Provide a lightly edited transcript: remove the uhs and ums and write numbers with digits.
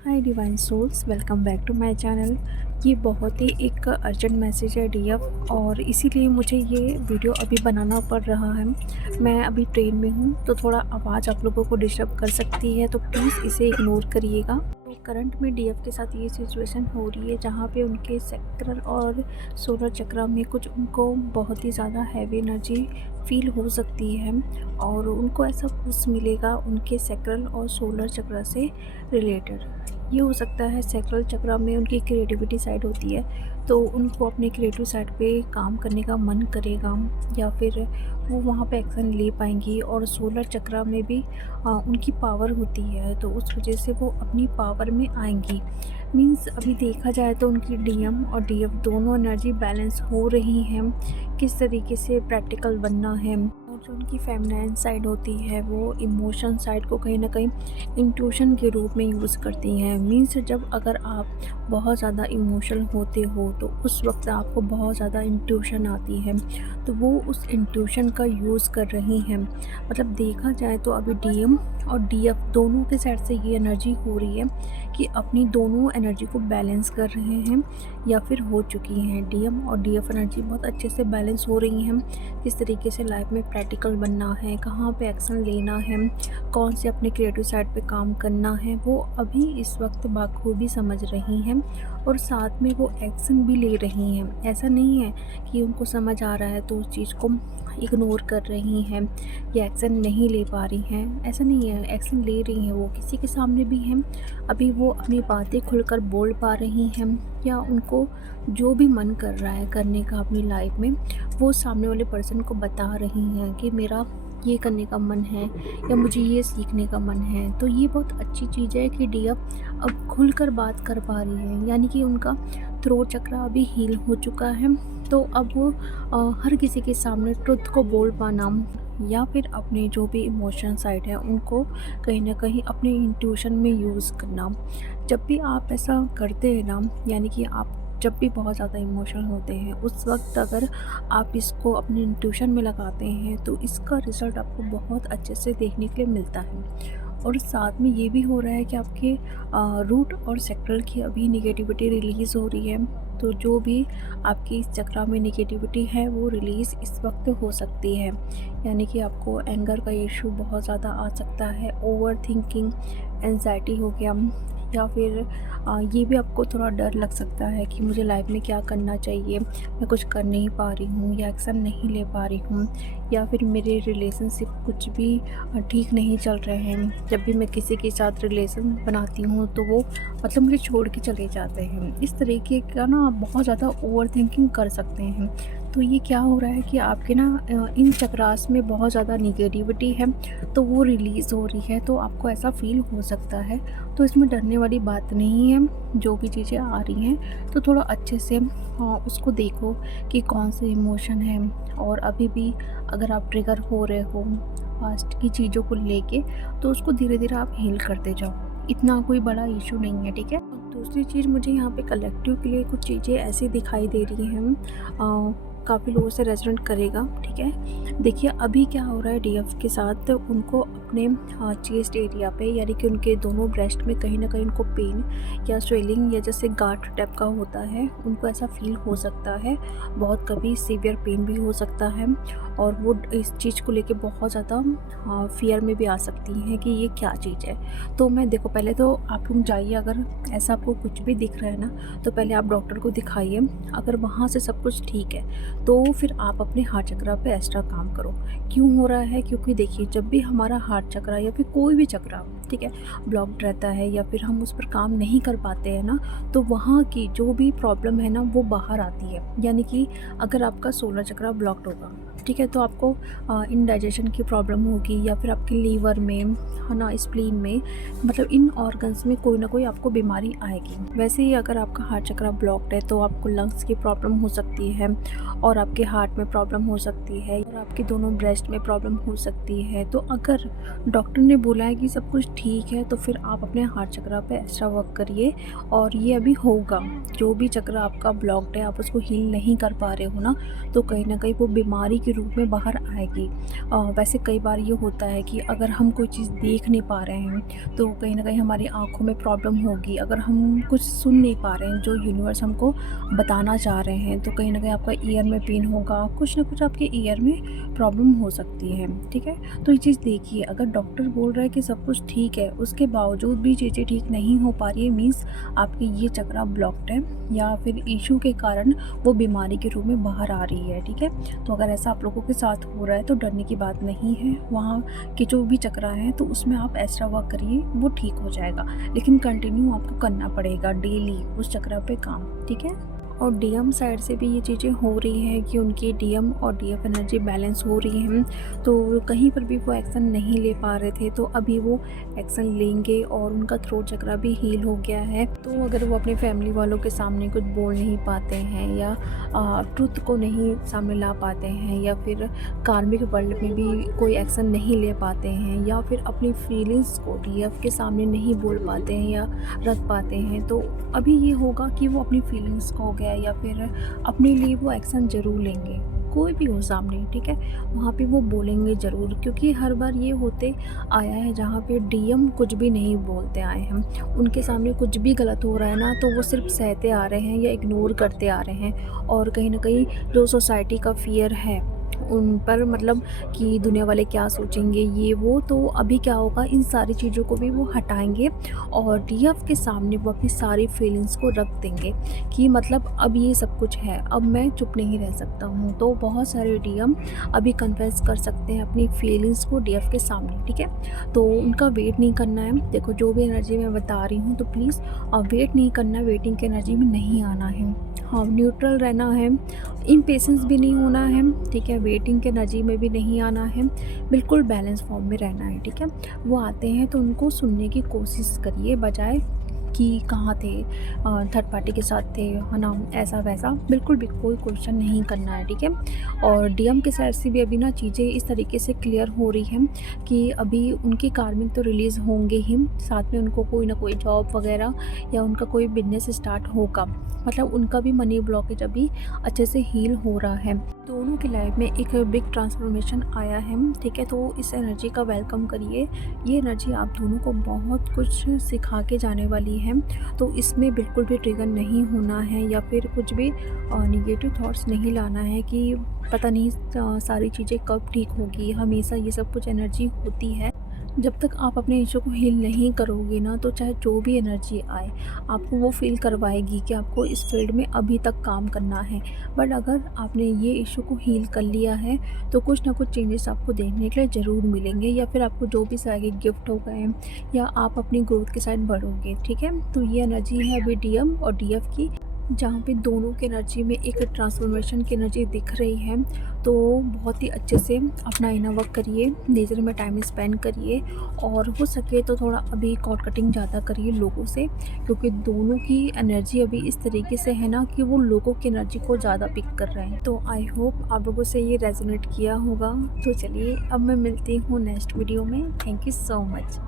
Hi divine souls, welcome back to my channel. ये बहुत ही एक अर्जेंट मैसेज है डीएफ, और इसीलिए मुझे ये वीडियो अभी बनाना पड़ रहा है। मैं अभी ट्रेन में हूँ तो थोड़ा आवाज़ आप लोगों को डिस्टर्ब कर सकती है, तो प्लीज़ इसे इग्नोर करिएगा। तो करंट में डीएफ के साथ ये सिचुएशन हो रही है जहाँ पे उनके सेक्टर और सोलर चक्र में कुछ उनको बहुत ही ज़्यादा हैवी एनर्जी फील हो सकती है, और उनको ऐसा पुश मिलेगा उनके सेक्रल और सोलर चक्र से रिलेटेड। ये हो सकता है सैक्रल चक्र में उनकी क्रिएटिविटी साइड होती है, तो उनको अपने क्रिएटिव साइड पे काम करने का मन करेगा, या फिर वो वहाँ पे एक्शन ले पाएंगी। और सोलर चक्र में भी उनकी पावर होती है, तो उस वजह से वो अपनी पावर में आएंगी। मींस अभी देखा जाए तो उनकी डीएम और डीएफ दोनों एनर्जी बैलेंस हो रही हैं। किस तरीके से प्रैक्टिकल बनना है, और जो उनकी फेमिनाइन साइड होती है वो इमोशन साइड को कहीं ना कहीं इंट्यूशन के रूप में यूज़ करती हैं। मीन्स जब अगर आप बहुत ज़्यादा इमोशनल होते हो तो उस वक्त आपको बहुत ज़्यादा इंट्यूशन आती है, तो वो उस इंट्यूशन का यूज़ कर रही हैं। मतलब देखा जाए तो अभी डीएम और डीएफ दोनों के साइड से ये एनर्जी हो रही है कि अपनी दोनों एनर्जी को बैलेंस कर रहे हैं, या फिर हो चुकी हैं। डीएम और डीएफ एनर्जी बहुत अच्छे से बैलेंस हो रही हैं। किस तरीके से लाइफ में प्रैक्टिकल बनना है, कहाँ पे एक्शन लेना है, कौन से अपने क्रिएटिव साइड पे काम करना है, वो अभी इस वक्त बाखूबी समझ रही हैं, और साथ में वो एक्शन भी ले रही हैं। ऐसा नहीं है कि उनको समझ आ रहा है तो उस चीज़ को इग्नोर कर रही हैं या एक्शन नहीं ले पा रही हैं। ऐसा नहीं है, एक्शन ले रही हैं। वो किसी के सामने भी हैं, अभी वो अपनी बातें खुलकर बोल पा रही हैं, या उनको जो भी मन कर रहा है करने का अपनी लाइफ में, वो सामने वाले पर्सन को बता रही हैं कि मेरा ये करने का मन है, या मुझे ये सीखने का मन है। तो ये बहुत अच्छी चीज़ है कि डिया अब खुलकर बात कर पा रही है, यानी कि उनका थ्रोट चक्र अभी हील हो चुका है। तो अब वो हर किसी के सामने ट्रुथ को बोल पाना, या फिर अपने जो भी इमोशन साइड है उनको कहीं ना कहीं अपने इंट्यूशन में यूज़ करना। जब भी आप ऐसा करते हैं ना, यानी कि आप जब भी बहुत ज़्यादा इमोशनल होते हैं उस वक्त अगर आप इसको अपने इंट्यूशन में लगाते हैं तो इसका रिज़ल्ट आपको बहुत अच्छे से देखने के लिए मिलता है। और साथ में ये भी हो रहा है कि आपके रूट और सेक्टरल की अभी निगेटिविटी रिलीज़ हो रही है, तो जो भी आपकी इस चक्र में निगेटिविटी है वो रिलीज़ इस वक्त हो सकती है। यानी कि आपको एंगर का इशू बहुत ज़्यादा आ सकता है, ओवर थिंकिंग, एंजाइटी हो गया, या फिर ये भी आपको थोड़ा डर लग सकता है कि मुझे लाइफ में क्या करना चाहिए, मैं कुछ कर नहीं पा रही हूँ या एक्शन नहीं ले पा रही हूँ, या फिर मेरे रिलेशनशिप कुछ भी ठीक नहीं चल रहे हैं। जब भी मैं किसी के साथ रिलेशन बनाती हूँ तो वो मतलब मुझे छोड़ के चले जाते हैं। इस तरीके का ना आप बहुत ज़्यादा ओवर थिंकिंग कर सकते हैं। तो ये क्या हो रहा है कि आपके ना इन चक्रास में बहुत ज़्यादा निगेटिविटी है, तो वो रिलीज़ हो रही है, तो आपको ऐसा फील हो सकता है। तो इसमें डरने वाली बात नहीं है। जो भी चीज़ें आ रही हैं तो थोड़ा अच्छे से उसको देखो कि कौन से इमोशन है, और अभी भी अगर आप ट्रिगर हो रहे हो पास्ट की चीज़ों को लेके तो उसको धीरे धीरे आप हील करते जाओ। इतना कोई बड़ा इशू नहीं है, ठीक है। दूसरी चीज़, मुझे यहाँ पे कलेक्टिव के लिए कुछ चीज़ें ऐसी दिखाई दे रही हैं, काफ़ी लोगों से रेजोनेट करेगा, ठीक है। देखिए अभी क्या हो रहा है डीएफ के साथ, उनको अपने चेस्ट एरिया पे, यानी कि उनके दोनों ब्रेस्ट में कहीं ना कहीं उनको पेन या स्वेलिंग या जैसे गांठ टाइप का होता है, उनको ऐसा फील हो सकता है। बहुत कभी सीवियर पेन भी हो सकता है, और वो इस चीज़ को लेके बहुत ज़्यादा फियर में भी आ सकती हैं कि ये क्या चीज़ है। तो मैं देखो, पहले तो आप लोग जाइए, अगर ऐसा आपको कुछ भी दिख रहा है ना तो पहले आप डॉक्टर को दिखाइए। अगर वहाँ से सब कुछ ठीक है तो फिर आप अपने हार्ट चक्र पे एक्स्ट्रा काम करो। क्यों हो रहा है? क्योंकि देखिए जब भी हमारा हार्ट चक्र या फिर कोई भी चक्र, ठीक है, ब्लॉक्ड रहता है, या फिर हम उस पर काम नहीं कर पाते हैं ना, तो वहाँ की जो भी प्रॉब्लम है ना वो बाहर आती है। यानी कि अगर आपका सोलर चक्र ब्लॉक्ड होगा, ठीक है, तो आपको इनडाइजेशन की प्रॉब्लम होगी, या फिर आपके लीवर में है ना, स्प्लीन में, मतलब इन ऑर्गन्स में कोई ना कोई आपको बीमारी आएगी। वैसे ही अगर आपका हार्ट चक्र ब्लॉक्ड है तो आपको लंग्स की प्रॉब्लम हो सकती है, और आपके हार्ट में प्रॉब्लम हो सकती है, और आपके दोनों ब्रेस्ट में प्रॉब्लम हो सकती है। तो अगर डॉक्टर ने बोला है कि सब कुछ ठीक है तो फिर आप अपने हार्ट चक्र पे एक्स्ट्रा वर्क करिए, और ये अभी होगा। जो भी चक्र आपका ब्लॉक्ड है, आप उसको हील नहीं कर पा रहे हो ना, तो कहीं ना कहीं वो बीमारी के के रूप में बाहर आएगी। वैसे कई बार ये होता है कि अगर हम कोई चीज़ देख नहीं पा रहे हैं तो कहीं न कहीं हमारी आँखों में प्रॉब्लम होगी। अगर हम कुछ सुन नहीं पा रहे हैं जो यूनिवर्स हमको बताना चाह रहे हैं, तो कहीं न कहीं आपका ईयर में पेन होगा, कुछ न कुछ आपके ईयर में प्रॉब्लम हो सकती है, ठीक है? तो ये चीज़ देखिए, अगर डॉक्टर बोल रहा है कि सब कुछ ठीक है, उसके बावजूद भी चीज़ें ठीक नहीं हो पा रही है, मीन्स आपकी ये चक्रा ब्लॉक्ड है या फिर इश्यू के कारण वो बीमारी के रूप में बाहर आ रही है, ठीक है? तो अगर ऐसा आप लोगों के साथ हो रहा है तो डरने की बात नहीं है। वहाँ के जो भी चक्रा है तो उसमें आप एक्स्ट्रा वर्क करिए, वो ठीक हो जाएगा। लेकिन कंटिन्यू आपको करना पड़ेगा डेली उस चक्रा पे काम, ठीक है? और डीएम साइड से भी ये चीज़ें हो रही हैं कि उनकी डीएम और डीएफ एनर्जी बैलेंस हो रही हैं, तो कहीं पर भी वो एक्शन नहीं ले पा रहे थे, तो अभी वो एक्शन लेंगे और उनका थ्रोट चक्रा भी हील हो गया है। तो अगर वो अपने फैमिली वालों के सामने कुछ बोल नहीं पाते हैं या ट्रुथ को नहीं सामने ला पाते हैं या फिर कार्मिक वर्ल्ड में भी कोई एक्शन नहीं ले पाते हैं या फिर अपनी फीलिंग्स को डीएफ के सामने नहीं बोल पाते हैं या रख पाते हैं, तो अभी ये होगा कि वो अपनी फीलिंग्स को हो गया या फिर अपने लिए वो एक्शन ज़रूर लेंगे। कोई भी हो सामने, ठीक है? वहाँ पे वो बोलेंगे ज़रूर, क्योंकि हर बार ये होते आया है जहाँ पे डीएम कुछ भी नहीं बोलते आए हैं। उनके सामने कुछ भी गलत हो रहा है ना, तो वो सिर्फ सहते आ रहे हैं या इग्नोर करते आ रहे हैं। और कहीं न कहीं जो सोसाइटी का फ़ियर है उन पर, मतलब कि दुनिया वाले क्या सोचेंगे ये वो, तो अभी क्या होगा, इन सारी चीज़ों को भी वो हटाएँगे और डीएफ के सामने वो अपनी सारी फीलिंग्स को रख देंगे कि मतलब अब ये सब कुछ है, अब मैं चुप नहीं रह सकता हूँ। तो बहुत सारे डीएम अभी कन्फेस कर सकते हैं अपनी फीलिंग्स को डीएफ के सामने, ठीक है? तो उनका वेट नहीं करना है। देखो, जो भी एनर्जी मैं बता रही हूँ तो प्लीज़ वेट नहीं करना है, वेटिंग की एनर्जी में नहीं आना है। हाँ, न्यूट्रल रहना है, इम्पेशेंस भी नहीं होना है, ठीक है? वेटिंग की एनर्जी में भी नहीं आना है, बिल्कुल बैलेंस फॉर्म में रहना है, ठीक है? वो आते हैं तो उनको सुनने की कोशिश करिए, बजाय कि कहाँ थे, थर्ड पार्टी के साथ थे, है ना, ऐसा वैसा बिल्कुल भी कोई क्वेश्चन नहीं करना है, ठीक है? और डीएम के साइड से भी अभी ना चीज़ें इस तरीके से क्लियर हो रही हैं कि अभी उनके कार्मिक तो रिलीज़ होंगे ही, साथ में उनको कोई ना कोई जॉब वगैरह या उनका कोई बिजनेस स्टार्ट होगा। मतलब उनका भी मनी ब्लॉकेज अभी अच्छे से हील हो रहा है। दोनों की लाइफ में एक बिग ट्रांसफॉर्मेशन आया है, ठीक है? तो इस एनर्जी का वेलकम करिए। ये एनर्जी आप दोनों को बहुत कुछ सिखा के जाने वाली है, तो इसमें बिल्कुल भी ट्रिगर नहीं होना है या फिर कुछ भी निगेटिव थॉट्स नहीं लाना है कि पता नहीं सारी चीज़ें कब ठीक होगी। हमेशा ये सब कुछ एनर्जी होती है। जब तक आप अपने इश्यू को हील नहीं करोगे ना, तो चाहे जो भी एनर्जी आए, आपको वो फ़ील करवाएगी कि आपको इस फील्ड में अभी तक काम करना है। बट अगर आपने ये इश्यू को हील कर लिया है, तो कुछ ना कुछ चेंजेस आपको देखने के लिए ज़रूर मिलेंगे या फिर आपको जो भी साइकिक गिफ्ट हो गए या आप अपनी ग्रोथ के साइड बढ़ोगे, ठीक है? तो ये एनर्जी है अभी डीएम और डीएफ की, जहाँ पे दोनों की एनर्जी में एक ट्रांसफॉर्मेशन की एनर्जी दिख रही है। तो बहुत ही अच्छे से अपना इनर वर्क करिए, नेचर में टाइम स्पेंड करिए और हो सके तो थोड़ा अभी कॉर्ड कटिंग ज़्यादा करिए लोगों से, क्योंकि दोनों की एनर्जी अभी इस तरीके से है ना कि वो लोगों की एनर्जी को ज़्यादा पिक कर रहे हैं। तो आई होप आप लोगों से ये रेजोनेट किया होगा। तो चलिए, अब मैं मिलती हूँ नेक्स्ट वीडियो में। Thank you so much.